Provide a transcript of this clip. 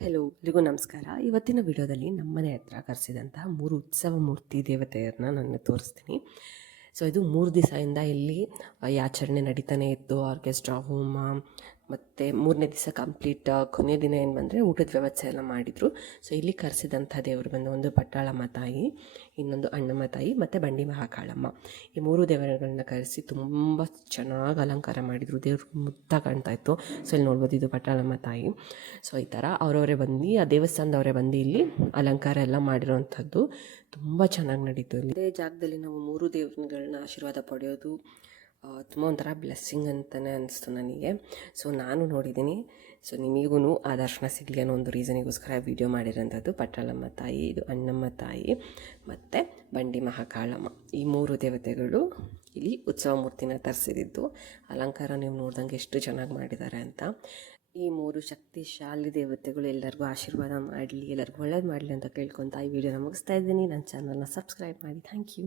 Hello ಎಲ್ರಿಗೂ ನಮಸ್ಕಾರ. ಇವತ್ತಿನ ವಿಡಿಯೋದಲ್ಲಿ ನಮ್ಮನೆ ಹತ್ರ ಕರೆಸಿದಂತಹ ಮೂರು ಉತ್ಸವ ಮೂರ್ತಿ ದೇವತೆಯರನ್ನ ನಾನು ತೋರಿಸ್ತೀನಿ. ಸೊ ಇದು ಮೂರು ದಿವಸದಿಂದ ಇಲ್ಲಿ ಈ ಆಚರಣೆ ನಡೀತಾನೆ ಇತ್ತು. ಆರ್ಕೆಸ್ಟ್ರಾ ಹೋಮ ಮತ್ತು ಮೂರನೇ ದಿವಸ ಕಂಪ್ಲೀಟ್ ಕೊನೆಯ ದಿನ ಏನು ಬಂದರೆ ಊಟದ ವ್ಯವಸ್ಥೆ ಎಲ್ಲ ಮಾಡಿದರು. ಸೊ ಇಲ್ಲಿ ಕರೆಸಿದಂಥ ದೇವರು ಬಂದು ಒಂದು ಪಟ್ಟಾಳಮ್ಮ ತಾಯಿ ಇನ್ನೊಂದು ಅಣ್ಣಮ್ಮ ತಾಯಿ ಮತ್ತು ಬಂಡಿ ಮಹಾಕಾಳಮ್ಮ. ಈ ಮೂರು ದೇವರುಗಳನ್ನ ಕರೆಸಿ ತುಂಬ ಚೆನ್ನಾಗಿ ಅಲಂಕಾರ ಮಾಡಿದರು. ದೇವರು ಮುತ್ತ ಕಾಣ್ತಾ ಇತ್ತು. ಸೊ ಇಲ್ಲಿ ನೋಡ್ಬೋದು ಇದು ಪಟ್ಟಾಳಮ್ಮ ತಾಯಿ ಸೊ ಈ ಥರ ಅವರವರೇ ಬಂದು, ಆ ದೇವಸ್ಥಾನದವರೇ ಬಂದು ಇಲ್ಲಿ ಅಲಂಕಾರ ಎಲ್ಲ ಮಾಡಿರೋವಂಥದ್ದು ತುಂಬ ಚೆನ್ನಾಗಿ ನಡೀತು ಇದೇ ಜಾಗದಲ್ಲಿ ನಾವು ಮೂರು ದೇವರುಗಳನ್ನ ಆಶೀರ್ವಾದ ಪಡೆಯೋದು ತುಂಬ ಒಂಥರ ಬ್ಲೆಸ್ಸಿಂಗ್ ಅಂತಲೇ ಅನಿಸ್ತು ನನಗೆ. ಸೊ ನಾನು ನೋಡಿದ್ದೀನಿ. ಸೊ ನಿಮಗೂ ಆ ದರ್ಶನ ಸಿಗಲಿ ಅನ್ನೋ ಒಂದು ರೀಸನಿಗೋಸ್ಕರ ವಿಡಿಯೋ ಮಾಡಿರೋಂಥದ್ದು. ಪಟ್ಟಾಳಮ್ಮ ತಾಯಿ, ಇದು ಅಣ್ಣಮ್ಮ ತಾಯಿ, ಮತ್ತು ಬಂಡಿ ಮಹಾಕಾಳಮ್ಮ. ಈ ಮೂರು ದೇವತೆಗಳು ಇಲ್ಲಿ ಉತ್ಸವ ಮೂರ್ತಿನ ತರಿಸಿದ್ದು. ಅಲಂಕಾರ ನೀವು ನೋಡ್ದಂಗೆ ಎಷ್ಟು ಚೆನ್ನಾಗಿ ಮಾಡಿದ್ದಾರೆ ಅಂತ. ಈ ಮೂರು ಶಕ್ತಿಶಾಲಿ ದೇವತೆಗಳು ಎಲ್ಲರಿಗೂ ಆಶೀರ್ವಾದ ಮಾಡಲಿ, ಎಲ್ಲರಿಗೂ ಒಳ್ಳೇದು ಮಾಡಲಿ ಅಂತ ಕೇಳ್ಕೊತಾ ಈ ವಿಡಿಯೋನ ಮುಗಿಸ್ತಾ ಇದ್ದೀನಿ. ನನ್ನ ಚಾನಲ್ನ ಸಬ್ಸ್ಕ್ರೈಬ್ ಮಾಡಿ. Thank you